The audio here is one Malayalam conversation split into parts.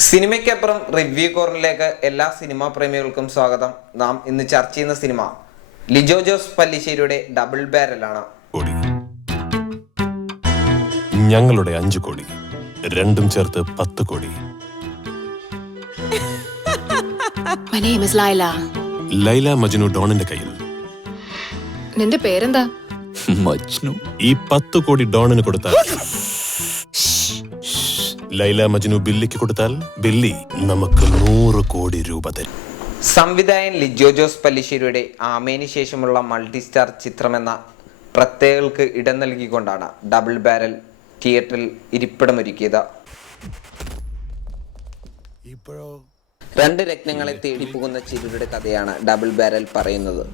സിനിമയ്ക്കപ്പുറം റിവ്യൂ കോർണറിലേക്ക് എല്ലാ സിനിമാ പ്രേമികൾക്കും സ്വാഗതം. നാം ഇന്ന് ചർച്ച ചെയ്യുന്ന സിനിമ ലിജോ ജോസ് പല്ലിശ്ശേരിയുടെ ഡബിൾ ബാരലാണ്. ഞങ്ങളുടെ 5 കോടി രണ്ടും ചേർത്ത് 10 കോടി. My name is Laila. Laila Majnu ഡോണിന്റെ കയ്യിൽ. നിന്റെ പേരെന്താ? മജ്നു. ഈ 10 കോടി ഡോണിന് കൊടുത്താൽ ലൈല മജ്നു ബില്ലിക്ക് കൊടുത്താൽ ബില്ലി നമുക്ക് 100 കോടി രൂപ തരും. സംവിധായകൻ ലിജോ ജോസ് പല്ലിശ്ശേരിയുടെ ആമേന് ശേഷമുള്ള മൾട്ടി സ്റ്റാർ ചിത്രമെന്ന പ്രത്യേകതകൾക്ക് ഇടം നൽകിക്കൊണ്ടാണ് ഡബിൾ ബാരൽ തിയേറ്ററിൽ ഇരിപ്പിടമൊരുക്കിയത്. 2 രത്നങ്ങളെ തേടിപ്പോകുന്ന ചിലരുടെ കഥയാണ് ഡബിൾ ബാരൽ പറയുന്നത്.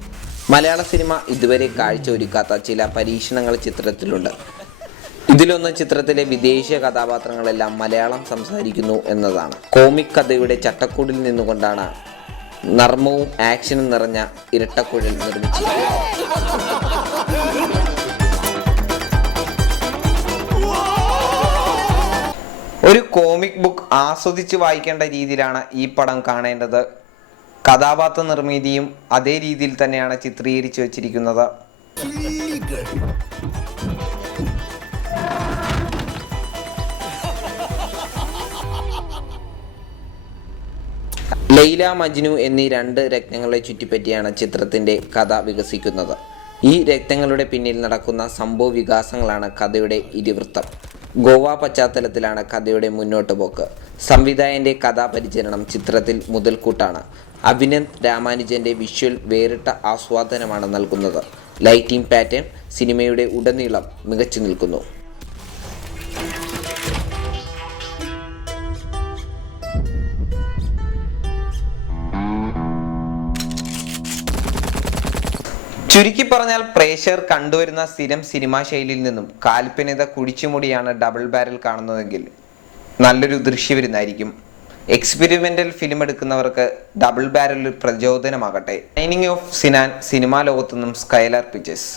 മലയാള സിനിമ ഇതുവരെ കാഴ്ച ഒരുക്കാത്ത ചില പരീക്ഷണങ്ങൾ ചിത്രത്തിലുണ്ട്. ഇതിലൊന്ന് ചിത്രത്തിലെ വിദേശീയ കഥാപാത്രങ്ങളെല്ലാം മലയാളം സംസാരിക്കുന്നു എന്നതാണ്. കോമിക് കഥയുടെ ചട്ടക്കൂടിൽ നിന്നുകൊണ്ടാണ് നർമ്മവും ആക്ഷനും നിറഞ്ഞ ഇരട്ടക്കുഴൽ നിർമ്മിച്ചിരിക്കുന്നത്. ഒരു കോമിക് ബുക്ക് ആസ്വദിച്ച് വായിക്കേണ്ട രീതിയിലാണ് ഈ പടം കാണേണ്ടത്. കഥാപാത്ര നിർമ്മിതിയും അതേ രീതിയിൽ തന്നെയാണ് ചിത്രീകരിച്ചു വച്ചിരിക്കുന്നത്. ലൈല മജ്നു എന്നീ 2 രത്നങ്ങളെ ചുറ്റിപ്പറ്റിയാണ് ചിത്രത്തിൻ്റെ കഥ വികസിക്കുന്നത്. ഈ രത്നങ്ങളുടെ പിന്നിൽ നടക്കുന്ന സംഭവ വികാസങ്ങളാണ് കഥയുടെ ഇതിവൃത്തം. ഗോവ പശ്ചാത്തലത്തിലാണ് കഥയുടെ മുന്നോട്ട് പോക്ക്. സംവിധായകൻ്റെ കഥാപരിചരണം ചിത്രത്തിൽ മുതൽക്കൂട്ടാണ്. അഭിനന്ദ് രാമാനുജൻ്റെ വിഷ്വൽ വേറിട്ട ആസ്വാദനമാണ് നൽകുന്നത്. ലൈറ്റിംഗ് പാറ്റേൺ സിനിമയുടെ ഉടനീളം മികച്ചു നിൽക്കുന്നു. ചുരുക്കി പറഞ്ഞാൽ പ്രേക്ഷകർ കണ്ടുവരുന്ന സ്ഥിരം സിനിമാ ശൈലിയിൽ നിന്നും കാൽപ്പനികത കുഴിച്ചുമൂടിയാണ് ഡബിൾ ബാരൽ കാണുന്നതെങ്കിൽ നല്ലൊരു ദൃശ്യവിരുന്നായിരിക്കും. എക്സ്പെരിമെന്റൽ ഫിലിം എടുക്കുന്നവർക്ക് ഡബിൾ ബാരൽ ഒരു പ്രചോദനമാകട്ടെ. സൈനിങ് ഓഫ് സിനാൻ, സിനിമാ ലോകത്തുനിന്നും സ്കൈലർ പിക്ചേഴ്സ്.